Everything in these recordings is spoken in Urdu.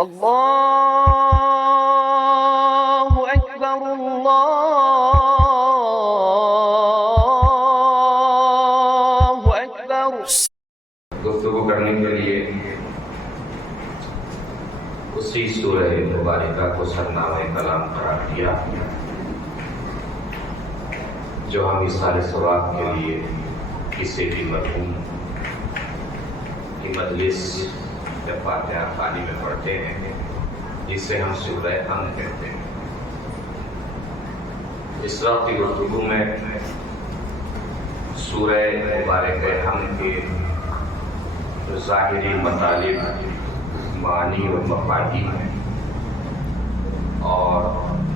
اللہ اکبر اللہ اکبر۔ گفتگو کرنے کے لیے اسی سورہ مبارکہ کو سرنامہ کلام قرار دیا جو ہم اصحار ثواب کے لیے کسی بھی مرحوم کی مجلس یا فاتحہ خوانی میں پڑھتے ہیں، جسے ہم سورہ حمد کہتے ہیں۔ اس وقت کی گفتگو میں سورہ مبارکہ حمد کے ظاہری مطالب، معانی اور مفاہیم ہیں، اور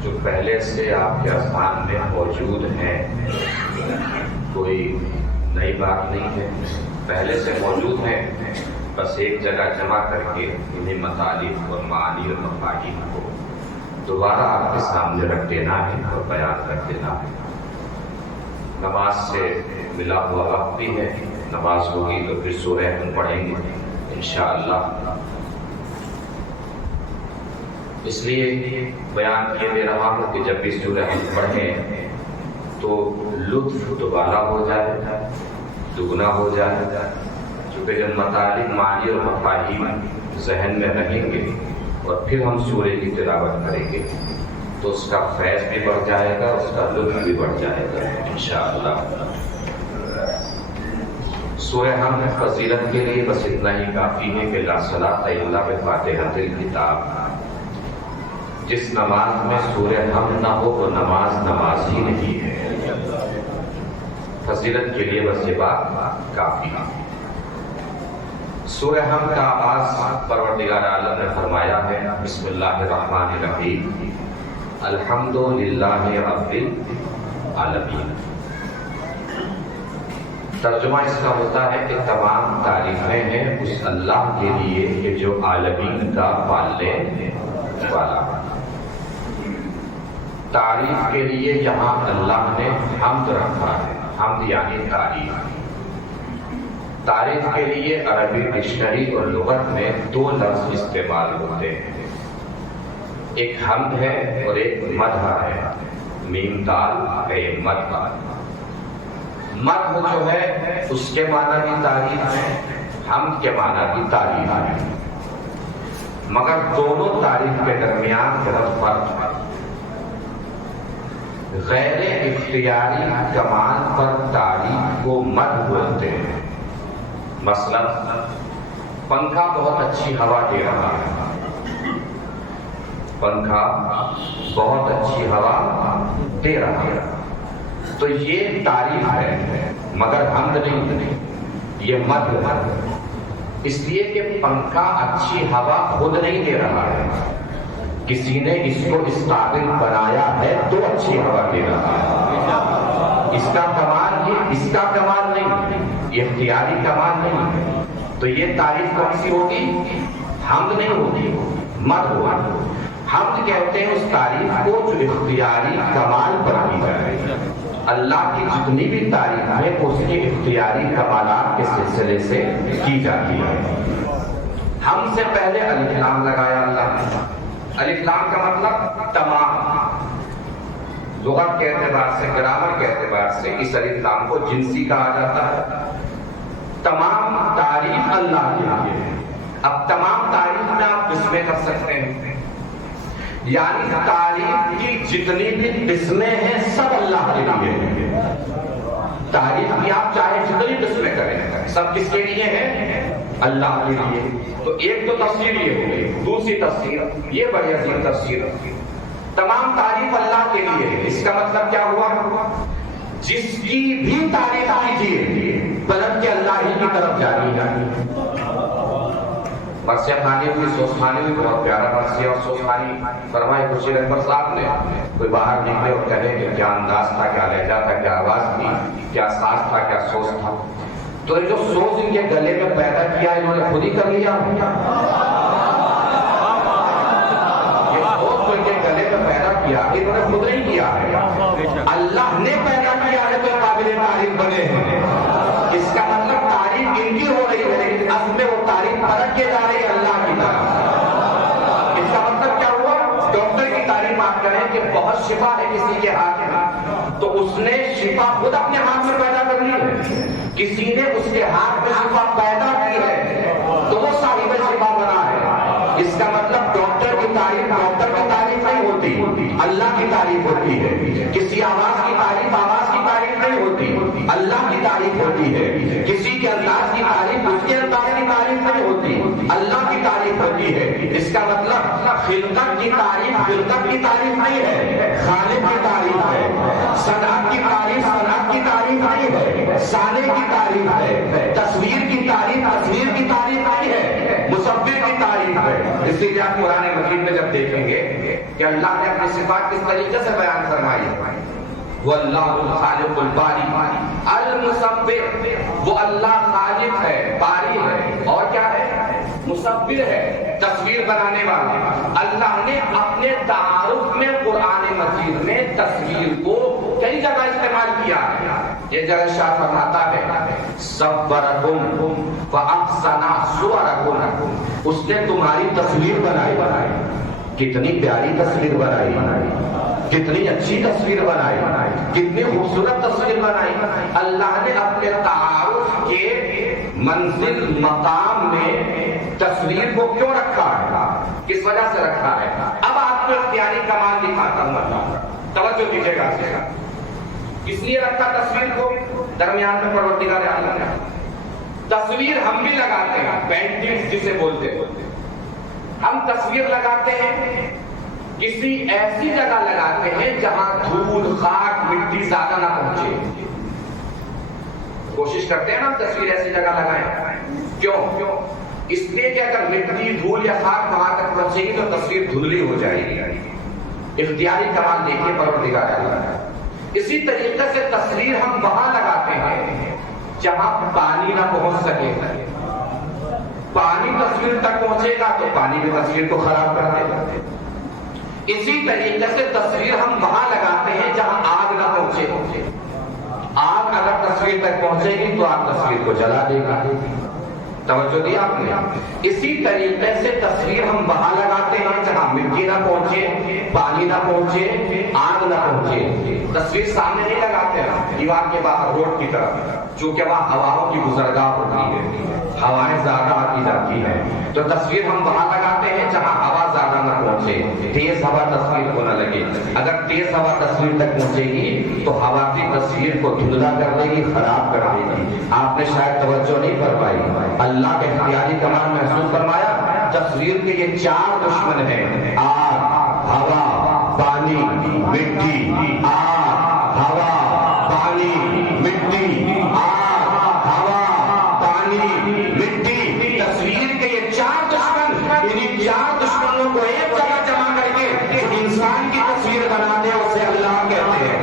جو پہلے سے آپ کے اذہان میں موجود ہیں، کوئی نئی بات نہیں ہے، پہلے سے موجود ہیں، بس ایک جگہ جمع کر کے انہیں مطالب اور معانی اور مفاہیم کو دوبارہ آپ کے سامنے رکھ دینا ہے اور بیان کر دینا ہے۔ نماز سے ملا ہوا وقت بھی ہے، نماز ہوگی تو پھر سورہ ہم پڑھیں گے انشاءاللہ۔ اس لیے بیان کیے دے رہا ہوں کہ جب بھی سورہ ہم پڑھیں تو لطف دوبارہ ہو جائے، دگنا ہو جائے، چونکہ جب مطالب، معانی اور مفاہیم ذہن میں رہیں گے اور پھر ہم سورہ کی تلاوت کریں گے تو اس کا فیض بھی بڑھ جائے گا، اس کا لطف بھی بڑھ جائے گا انشاءاللہ۔ سورہ ہم فضیلت کے لیے بس اتنا ہی کافی ہے کہ لا صلاۃ الا بفاتحۃ الکتاب۔ جس نماز میں سورہ ہم نہ ہو وہ نماز نماز ہی نہیں ہے۔ فضیلت کے لیے بس یہ بات کافی ہے۔ سورہ ہم کا آغاز پروردگار عالم نے فرمایا ہے، بسم اللہ الرحمن الرحیم، الحمد للہ رب العالمین۔ ترجمہ اس کا ہوتا ہے کہ تمام تعریفیں ہیں اس اللہ کے لیے کہ جو عالمین کا پالنے والا۔ تعریف کے لیے یہاں اللہ نے حمد رکھا ہے، حمد یعنی تعریف۔ تعریف کے لیے عربی ڈکشنری اور لغت میں دو لفظ استعمال ہوتے ہیں، ایک حمد ہے اور ایک مدح ہے۔ میم دال ہے مدح۔ مدح جو ہے اس کے معنی بھی تعریف ہے، حمد کے معنی بھی تعریف ہے، مگر دونوں تعریف کے درمیان بہت فرق ہے۔ غیر اختیاری کمال پر تعریف کو مدح بولتے ہیں۔ مثلا پنکھا بہت اچھی ہوا دے رہا ہے، پنکھا بہت اچھی ہوا دے رہا ہے، تو یہ تعریف ہے مگر حمد نہیں، یہ مدح ہے۔ اس لیے کہ پنکھا اچھی ہوا خود نہیں دے رہا ہے، کسی نے اس کو اس قابل بنایا ہے تو اچھی ہوا دے رہا ہے۔ اس کا کمال یہ، اس کا کمال نہیں، یہ اختیاری کمال نہیں ہے، تو یہ تعریف کون سی ہوگی؟ حمد نہیں ہوگی، مدح ہوگی۔ حمد کہتے ہیں اس تعریف کو جو اختیاری کمال پر کی جائے۔ اللہ کی جتنی بھی تعریف ہے اس کے اختیاری کمالات کے سلسلے سے کی جاتی ہے۔ ہم سے پہلے الف لام لگایا اللہ نے۔ الف لام کا مطلب تمام، لغت کے اعتبار سے، گرامر کے اعتبار سے اس الف لام کو جنسی کہا جاتا ہے۔ تمام تعریف اللہ کے لیے ہے۔ اب تمام تعریف میں آپ قسمیں کر سکتے ہیں، یعنی تعریف کی جتنی بھی قسمیں ہیں سب اللہ کے لیے ہیں۔ تعریف کی آپ چاہے جتنی قسمیں کریں، سب کس کے لیے ہیں؟ اللہ کے لیے۔ تو ایک تو تفسیر یہ ہو گئی، دوسری تفسیر یہ بڑی عظیم تفسیر، تمام تعریف اللہ کے لیے ہے۔ اس کا مطلب کیا ہوا؟ جس کی بھی تعریف کیجیے بلند کے اللہ ہی کی طرف جاری ہے۔ مرثیہ خانی کی سوس خانی بھی بہت پیارا مرثیہ اور سوس خانی فرمائے خورشید اکبر صاحب نے، کوئی باہر نکلے اور کہے کہ کیا انداز تھا، کیا لہجہ تھا، کیا آواز تھی، کیا ساز تھا، کیا سوس تھا، تو یہ جو سوز ان کے گلے میں پیدا کیا انہوں نے خود ہی کر لیا۔ یہ سوز جو ان کے گلے میں پیدا کیا انہوں نے خود نہیں کیا ہے، اللہ نے پیدا کیا ہے تو قابل تعریف بنے ہیں۔ اس کا مطلب تعریف ان کی ہو رہی ہے لیکن اصل میں وہ تعریف پلٹ کے جا رہی ہے اللہ کی طرف۔ شفا خود اپنے ہاتھ میں پیدا کر لی ہے، کسی نے اس کے ہاتھ میں شفا پیدا کی ہے تو وہ صاحب شفا بنا ہے۔ اس کا مطلب ڈاکٹر کی تعریف نہیں ہوتی، اللہ کی تعریف ہوتی ہے۔ کسی آواز کی تعریف نہیں ہوتی، اللہ کی تعریف ہوتی ہے۔ کسی کے انداز کی تعریف اس کے انداز کی تعریف نہیں ہوتی، اللہ کی تعریف ہوتی ہے۔ اس کا مطلب خلقت کی تعریف نہیں ہے، خالق کی تعریف ہے۔ صنعت کی تعریف نہیں ہے، صانع کی تعریف ہے۔ تصویر کی تعریف نہیں ہے، مصور کی تعریف ہے۔ اس لیے آپ قرآن مجید میں جب دیکھیں گے کہ اللہ نے اپنی صفات کس طریقے سے بیان فرمائی ہے، وہ اللہ الخالق الباری المصور، وہ اللہ خالق ہے، باری ہے، اور کیا ہے؟ مصور ہے، تصویر بنانے والا۔ اللہ نے اپنے تعارف میں قرآن مجید میں تصویر کو کئی جگہ استعمال کیا ہے۔ یہ جگہ شاہ فرماتا ہے صورکم فاحسن صورکم، اس نے تمہاری تصویر بنائی، کتنی پیاری تصویر بنائی، کتنی اچھی تصویر بنائی، کتنی خوبصورت تصویر بنائی۔ اللہ نے اپنے تعارف کے منزل مقام میں تصویر کو کیوں رکھا ہے، کس وجہ سے رکھا ہے؟ اب آپ کو اختیاری کمال دکھاتا ہوں، توجہ دیجیے گا۔ کس لیے رکھا تصویر کو؟ درمیان میں پروردگار عالم ہے۔ تصویر ہم بھی لگاتے ہیں، پینٹنگ جسے بولتے ہیں، ہم تصویر لگاتے ہیں، کسی ایسی جگہ لگاتے ہیں جہاں دھول، خاک، مٹی زیادہ نہ پہنچے۔ کوشش کرتے ہیں نا ہم تصویر ایسی جگہ لگائیں، کیوں؟ اس لیے کہ اگر مٹی، دھول یا خاک وہاں تک پہنچے گی تو تصویر دھندلی ہو جائے گی۔ اختیاری کمال دیکھیے پروردگار عالم۔ اسی طریقے سے تصویر ہم وہاں لگاتے ہیں جہاں پانی نہ پہنچ سکے۔ پانی تصویر تک پہنچے گا تو پانی بھی تصویر کو خراب کر دے گا۔ اسی طریقے سے تصویر ہم وہاں لگاتے ہیں جہاں آگ نہ پہنچے۔ آگ اگر تصویر تک پہنچے گی تو آگ تصویر کو جلا دے گا۔ توجہ دی آپ نے؟ اسی طریقے سے تصویر ہم وہاں لگاتے ہیں جہاں مٹی نہ پہنچے، پانی نہ پہنچے، آگ نہ پہنچے۔ تصویر سامنے نہیں لگاتے ہیں دیوار کے باہر روڈ کی طرف، چونکہ وہاں ہواؤں کی گزرگاہ ہوتی ہے، ہوائیں زیادہ آتی جاتی ہیں، تو تصویر ہم وہاں لگاتے ہیں جہاں ہوا زیادہ نہ پہنچے، تیز ہوا تصویر کو نہ لگے۔ اگر تیز ہوا تصویر تک پہنچے گی تو ہوا کی تصویر کو دھندلا کر دے گی، خراب کر دے گی۔ آپ نے شاید توجہ نہیں فرمائی۔ اللہ کے اختیاری کمال محسوس فرمایا، تصویر کے یہ 4 دشمن ہیں، آگ، ہوا، پانی، مٹی۔ آگ، ہوا، پانی، مٹی، آگ، ہوا، پانی، مٹی۔ تصویر کے یہ 4 دشمن، انہیں 4 دشمنوں کو ایک جگہ جمع کر کے ایک انسان کی تصویر بناتے ہیں، اسے اللہ کہتے ہیں۔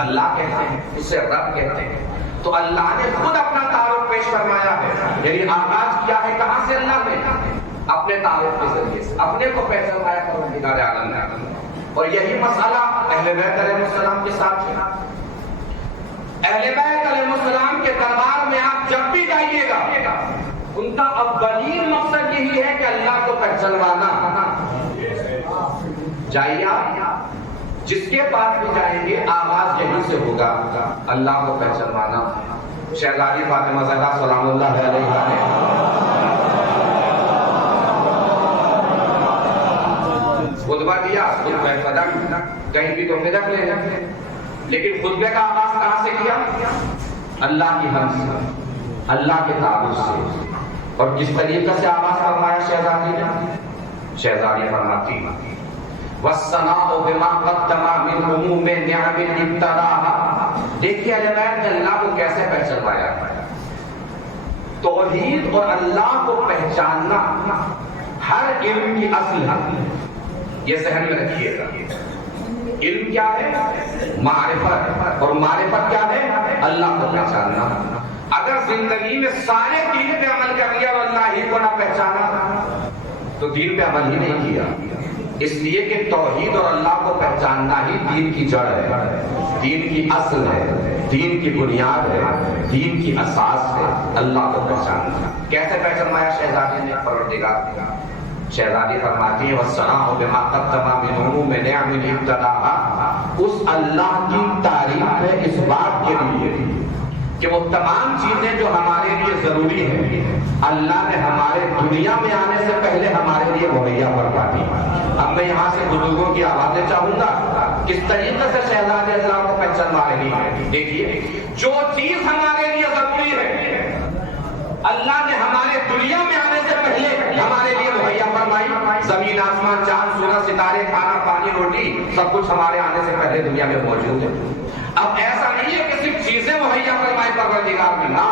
اللہ کہتے ہیں، اسے رب کہتے ہیں۔ تو اللہ نے خود اپنا تعارف پیش فرمایا ہے، یعنی آغاز کیا ہے کہاں سے؟ اللہ نے اپنے تعارف کے ذریعے سے اپنے کو پہچانایا پروردگار عالم نے۔ اور یہی مسئلہ اہل بیت علیہ السلام کے ساتھ ہے۔ اہل بیت علیہ السلام کے دربار میں آپ جب بھی جائیے گا، ان کا اولین مقصد یہی ہے کہ اللہ کو پہچانوانا۔ جائیے آپ جس کے پاس بھی جائیں گے آغاز یہیں سے ہوگا، اللہ کو پہچانوانا۔ شہزادی فاطمہ زہرا سلام اللہ علیہا نے خطبہ دیا، خطبہ فجر، کہیں بھی تو فجر لے جائیں، لیکن خطبے کا آغاز کہاں سے کیا؟ اللہ کی حمد سے، اللہ کے تعارف سے۔ اور کس طریقے سے آغاز فرمایا شہزادی نے؟ شہزادی فرماتی وَالسَّنَاءُ بِمَا قَدَّمَ مِنْ عُمُومِ نِعَمٍ ابْتَدَاهَا۔ دیکھیے اہل بیت نے اللہ کو کیسے پہچانوایا۔ توحید اور اللہ کو پہچاننا ہر علم کی اصل ہے، یہ ذہن میں رکھیے گا۔ علم کیا ہے؟ معرفت، اور معرفت کیا ہے؟ اللہ کو پہچاننا۔ اگر زندگی میں سارے دین پہ عمل کر لیا اور اللہ ہی کو نہ پہچانا تو دین پہ عمل ہی نہیں کیا۔ اس لیے کہ توحید اور اللہ کو پہچاننا ہی دین کی جڑ ہے، دین کی اصل ہے۔ دین کی بنیاد ہے، دین کی اساس ہے اللہ کو پہچاننا۔ کیسے پہچانوایا شہزادی نے؟ پروردگار شہزادی فرماتی ہے وَالثَّنَاءُ بِمَا قَدَّمَ مِنْ عُلُومِ نِعَمِهِ ابْتَدَاهَا، اس اللہ کی تعریف ہے اس بات کے لیے کہ وہ تمام چیزیں جو ہمارے لیے ضروری ہیں اللہ نے ہمارے دنیا میں آنے سے پہلے ہمارے لیے مہیا فرما دی۔ اب میں یہاں سے بزرگوں کی آوازیں چاہوں گا کس طریقے سے شہزادی اللہ کو پہچانوا رہی ہے۔ دیکھیے، جو چیز ہمارے لیے ضروری ہے اللہ نے ہمارے دنیا میں آنے سے پہلے ہمارے لیے مہیا فرمائی۔ زمین، آسمان، چاند، سورج، ستارے، کھانا، پانی، روٹی، سب کچھ ہمارے آنے سے پہلے دنیا میں موجود ہے۔ اب ایسا نہیں ہے کہ صرف چیزیں مہیا فرمائے پروردگار نے، نہ،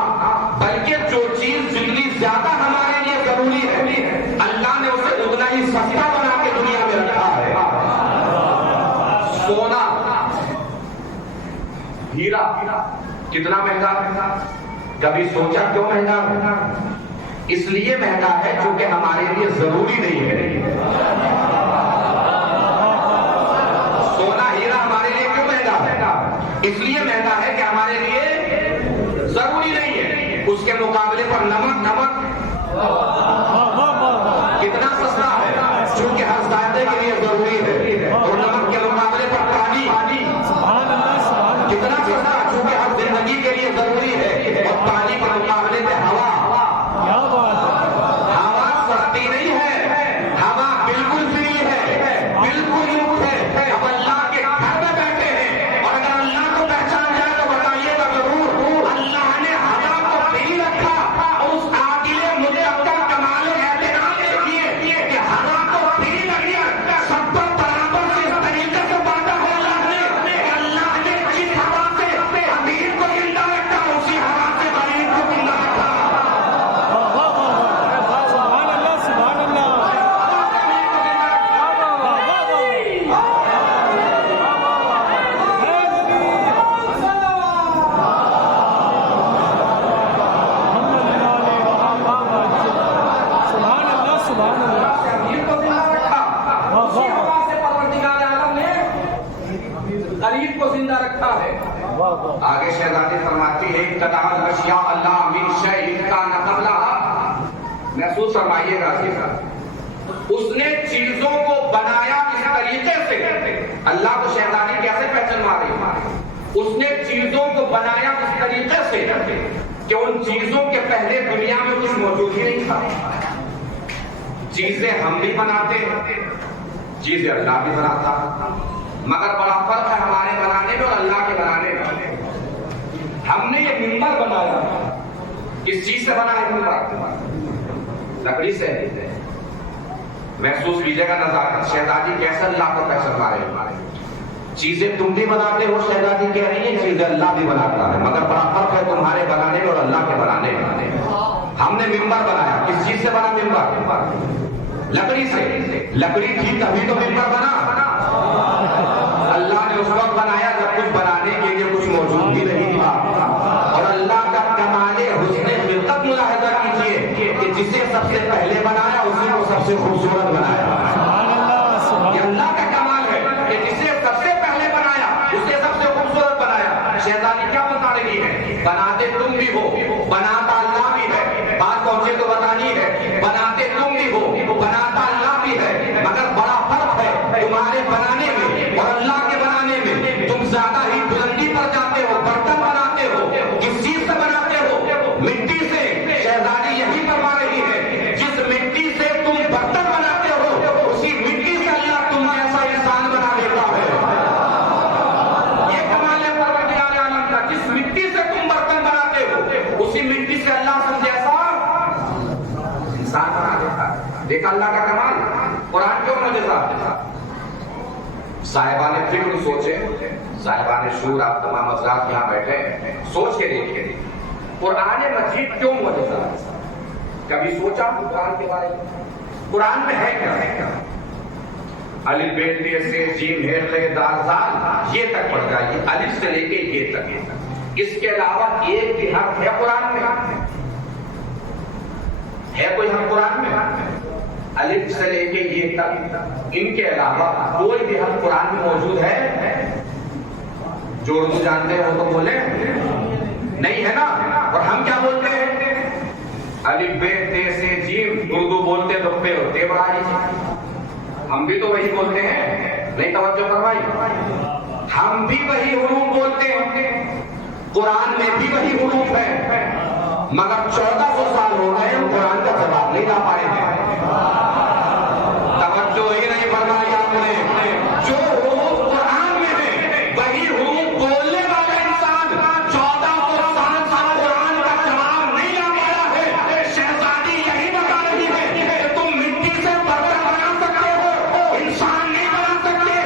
بلکہ جو چیز جتنی زیادہ ہمارے لیے ضروری ہے اللہ نے اسے اتنا ہی سستا بنا کے دنیا میں رکھا ہے۔ سونا، ہیرا کتنا مہنگا ہے؟ کبھی سوچا کیوں مہنگا ہے؟ اس لیے مہنگا ہے کیونکہ ہمارے لیے ضروری نہیں ہے۔ سونا ہیرا ہمارے لیے کیوں مہنگا ہے؟ اس لیے مہنگا ہے کہ ہمارے لیے ضروری نہیں ہے۔ اس کے مقابلے پر نمک کتنا سستا ہے چونکہ ہر ذائقے کے لیے ضروری ہے، اور نمک کے مقابلے پر پانی کتنا سستا چونکہ ہر زندگی کے لیے ضروری ہے، اور پانی کے مقابلے میں ہوا سستی نہیں ہے، ہوا بالکل فری ہے، بالکل مفت ہے۔ اب اللہ کے گھر میں بیٹھے ہیں اور اگر اللہ کو پہچان جائے تو بتائیے گا ضرور اللہ نے ہوا کو فری رکھا، اور اس عادل متقی کمال احترام دیکھیے کہ ہوا کو فری رکھا، سب کو برابر سے اس طریقے سے بانٹا ہے اللہ نے جس ہوا سے امیر کو زندہ رکھا اسی ہوا سے غریب کو زندہ رکھا۔ غریب کو زندہ رکھا ہے۔ آگے شہزادی فرماتی ہے ابتداء الاشیاء اللہ من شیء کان قبلھا، محسوس فرمائیے گا اس نے چیزوں کو بنایا اس طریقے سے۔ اللہ کو شہزادی کیسے پہچانوا رہی ہے؟ اس نے چیزوں کو بنایا اس طریقے سے کہ ان چیزوں کے پہلے دنیا میں کچھ موجود ہی نہیں تھا۔ چیزیں ہم بھی بناتے ہیں، چیزیں اللہ بھی بناتا، مگر بڑا فرق ہے ہمارے بنانے میں اور اللہ کے بنانے میں۔ ہم نے یہ منبر بنایا، کس چیز سے بنا ہے منبر؟ لکڑی سے۔ محسوس کیجیے گا نظارہ شہزادی کیسے اللہ کو پہچانوا رہے ہیں۔ چیزیں تم بھی بناتے ہو، شہزادی کہہ رہی ہے چیزیں اللہ بھی بناتا ہے، مگر بڑا فرق ہے تمہارے بنانے میں اور اللہ کے بنانے میں۔ ہم نے منبر بنایا، کس چیز سے بنا منبر؟ لکڑی سے۔ لکڑی تھی تبھی تو منبر بنا۔ اللہ نے اس وقت بنایا جب کچھ بنانے کے لیے کچھ موجود بھی نہیں تھا، اور اللہ کا کمال حسن خلقت ملاحظہ کیجیے کہ جسے سب سے پہلے بنایا اسی کو سب سے خوبصورت بنایا۔ یہ اللہ کا کمال ہے کہ جسے سب سے پہلے بنایا اسے سب سے خوبصورت بنایا۔ شہزادی کیا بتا رہی ہے؟ بناتے تم بھی ہو، بناتا اللہ بھی ہے۔ بات پہنچے تو بتانی ہے، بناتے تم بھی ہو، بناتا اللہ بھی ہے، مگر بڑا فرق ہے تمہارے بنانے میں اور اللہ کے بنانے میں۔ تم زیادہ ہی بلندی پر جاتے ہو، برتن بناتے ہو، کس چیز سے بناتے ہو؟ مٹی سے۔ شہزادی یہی فرما رہی ہے جس مٹی سے تم برتن بناتے ہو اسی مٹی سے اللہ تم ایسا انسان بنا دیتا ہے۔ یہ کمال ہے پروردگار عالم کا، جس مٹی سے تم برتن بناتے ہو اسی مٹی سے اللہ تم جیسا انسان بنا دیتا ہے۔ دیکھا اللہ کا کمال، قرآن کیوں معجزہ؟ صاحبان فکر سوچے، صاحبان شعور، آپ تمام حضرات یہاں بیٹھے سوچ کے دیکھیں قرآن مجید کیوں معجزہ؟ کبھی سوچا قرآن کے بارے میں؟ قرآن میں ہے کیا؟ الف ب ت س ج ح ق دال ذال یہ تک پڑھ جائیے، الف سے لے کے یہ تک۔ اس کے علاوہ ایک بھی حرف ہے قرآن میں؟ ہے کوئی حرف قرآن میں؟ الف سے لے کے یہ تک، ان کے علاوہ کوئی بھی حرف قرآن میں موجود ہے؟ جو اردو جانتے ہیں وہ تو بولے نہیں ہے نا. اور ہم کیا بولتے ہیں؟ الف بے تے سے جیم. اردو بولتے تو پہ ہوتے بڑا جی. ہم بھی تو وہی بولتے ہیں. نہیں توجہ کروائی. ہم بھی وہی حروف بولتے ہیں. قرآن میں بھی وہی حروف ہے, مگر 1400 سال ہو گئے ہم قرآن کا جواب نہیں لا پائے ہیں. توجہ ہی نہیں فرمائی آپ نے. جو حروف قرآن میں ہے وہی حروف بولنے والا انسان 1400 سال سے قرآن کا جواب نہیں لا پایا ہے. شہزادی یہی بتا رہی ہے کہ تم مٹی سے برتن بنا سکتے ہو, انسان نہیں بنا سکتے.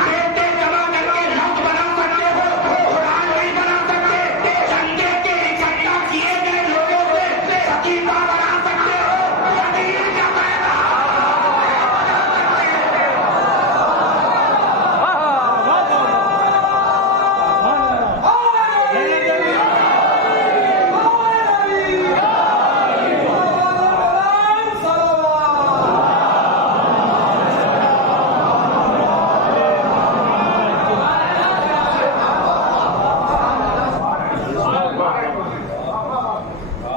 بیٹے جمع کر کے لفظ بنا سکتے ہو, قرآن نہیں بنا سکتے. جنگے کے اکٹھا کیے گئے لوگوں سے سکیفہ بنا سکتے ہو. یہ کیا کہہ رہا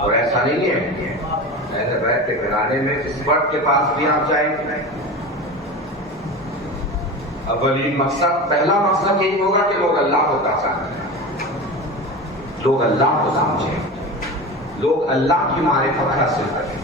اور ایسا نہیں ہے. ایسے بیٹھ کے گھرانے میں اس وقت کے پاس بھی آپ جائیں گے. اولین مقصد, پہلا مقصد یہی ہوگا کہ لوگ اللہ کو پہچانیں, لوگ اللہ کو سمجھیں, لوگ اللہ کی معرفت حاصل کریں.